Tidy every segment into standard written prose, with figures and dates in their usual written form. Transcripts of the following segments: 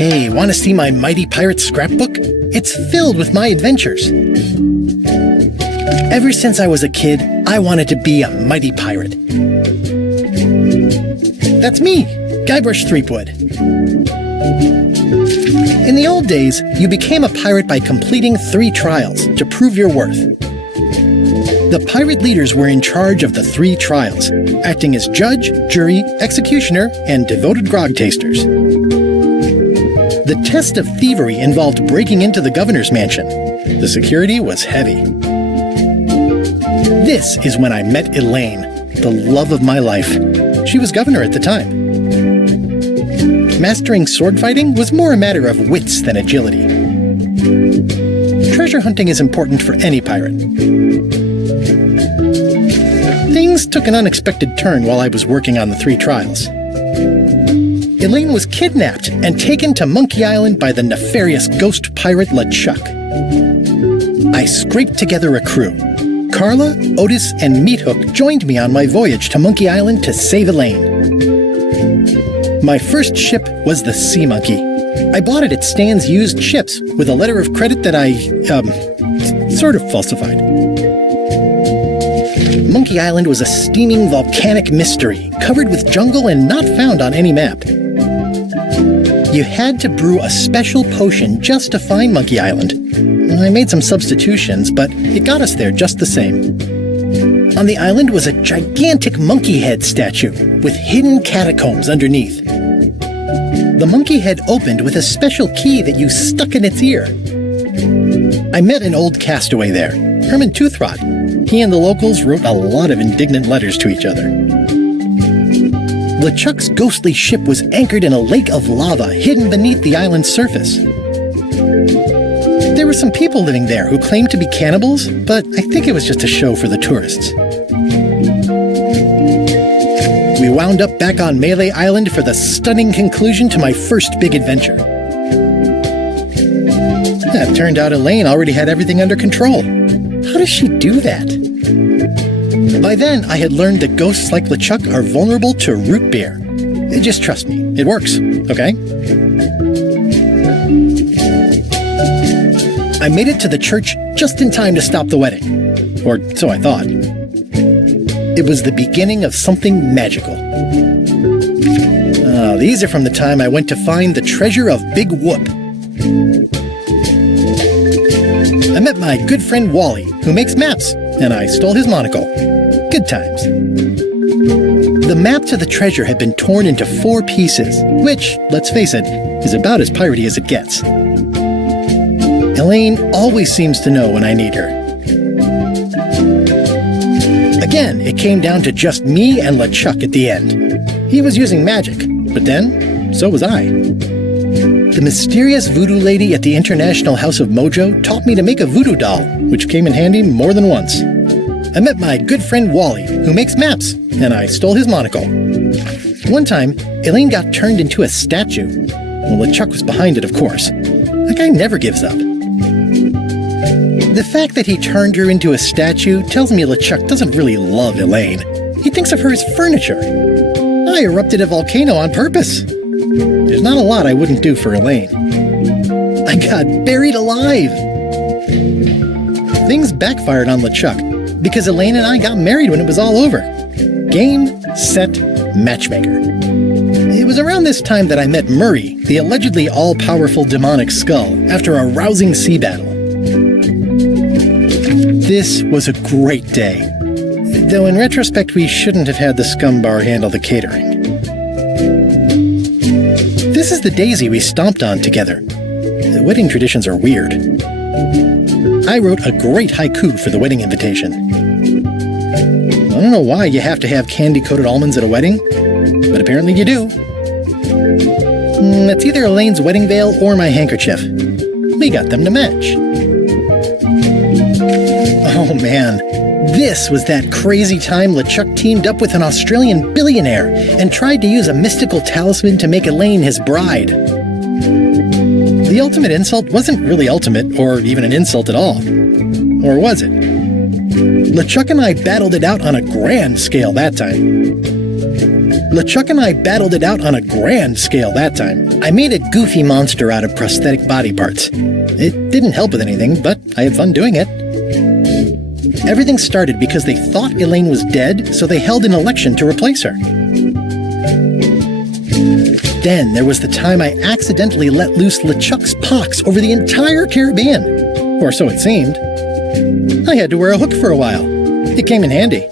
Hey, want to see my mighty pirate scrapbook? It's filled with my adventures. Ever since I was a kid, I wanted to be a mighty pirate. That's me, Guybrush Threepwood. In the old days, you became a pirate by completing 3 trials to prove your worth. The pirate leaders were in charge of the 3 trials, acting as judge, jury, executioner, and devoted grog tasters. The test of thievery involved breaking into the governor's mansion. The security was heavy. This is when I met Elaine, the love of my life. She was governor at the time. Mastering sword fighting was more a matter of wits than agility. Treasure hunting is important for any pirate. Things took an unexpected turn while I was working on the 3 trials. Elaine was kidnapped and taken to Monkey Island by the nefarious ghost pirate LeChuck. I scraped together a crew. Carla, Otis, and Meathook joined me on my voyage to Monkey Island to save Elaine. My first ship was the Sea Monkey. I bought it at Stan's used ships with a letter of credit that I, sort of falsified. Monkey Island was a steaming volcanic mystery, covered with jungle and not found on any map. You had to brew a special potion just to find Monkey Island. I made some substitutions, but it got us there just the same. On the island was a gigantic monkey head statue with hidden catacombs underneath. The monkey head opened with a special key that you stuck in its ear. I met an old castaway there, Herman Toothrot. He and the locals wrote a lot of indignant letters to each other. LeChuck's ghostly ship was anchored in a lake of lava hidden beneath the island's surface. There were some people living there who claimed to be cannibals, but I think it was just a show for the tourists. We wound up back on Melee Island for the stunning conclusion to my first big adventure. It turned out Elaine already had everything under control. How does she do that? By then, I had learned that ghosts like LeChuck are vulnerable to root beer. Just trust me, it works, okay? I made it to the church just in time to stop the wedding. Or so I thought. It was the beginning of something magical. These are from the time I went to find the treasure of Big Whoop. I met my good friend Wally, who makes maps, and I stole his monocle. Good times. The map to the treasure had been torn into 4 pieces, which, let's face it, is about as piratey as it gets. Elaine always seems to know when I need her. Again, it came down to just me and LeChuck at the end. He was using magic, but then, so was I. The mysterious voodoo lady at the International House of Mojo taught me to make a voodoo doll, which came in handy more than once. I met my good friend Wally, who makes maps, and I stole his monocle. One time, Elaine got turned into a statue. Well, LeChuck was behind it, of course. That guy never gives up. The fact that he turned her into a statue tells me LeChuck doesn't really love Elaine. He thinks of her as furniture. I erupted a volcano on purpose. There's not a lot I wouldn't do for Elaine. I got buried alive. Things backfired on LeChuck because Elaine and I got married when it was all over. Game, set, matchmaker. It was around this time that I met Murray, the allegedly all-powerful demonic skull, after a rousing sea battle. This was a great day, though in retrospect we shouldn't have had the scum bar handle the catering. This is the daisy we stomped on together. The wedding traditions are weird. I wrote a great haiku for the wedding invitation. I don't know why you have to have candy-coated almonds at a wedding, but apparently you do. It's either Elaine's wedding veil or my handkerchief. We got them to match. Oh man, this was that crazy time LeChuck teamed up with an Australian billionaire and tried to use a mystical talisman to make Elaine his bride. The ultimate insult wasn't really ultimate, or even an insult at all. Or was it? LeChuck and I battled it out on a grand scale that time. LeChuck and I battled it out on a grand scale that time. I made a goofy monster out of prosthetic body parts. It didn't help with anything, but I had fun doing it. Everything started because they thought Elaine was dead, so they held an election to replace her. Then there was the time I accidentally let loose LeChuck's pox over the entire Caribbean. Or so it seemed. I had to wear a hook for a while. It came in handy.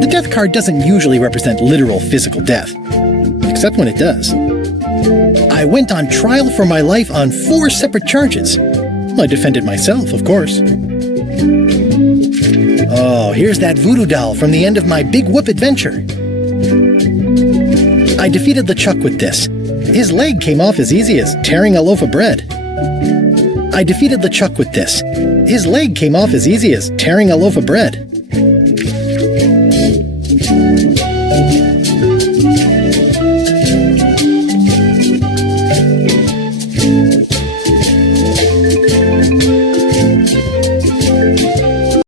The death card doesn't usually represent literal physical death, except when it does. I went on trial for my life on 4 separate charges. I defended myself, of course. Oh, here's that voodoo doll from the end of my Big Whoop adventure. I defeated LeChuck with this. His leg came off as easy as tearing a loaf of bread. I defeated LeChuck with this. His leg came off as easy as tearing a loaf of bread.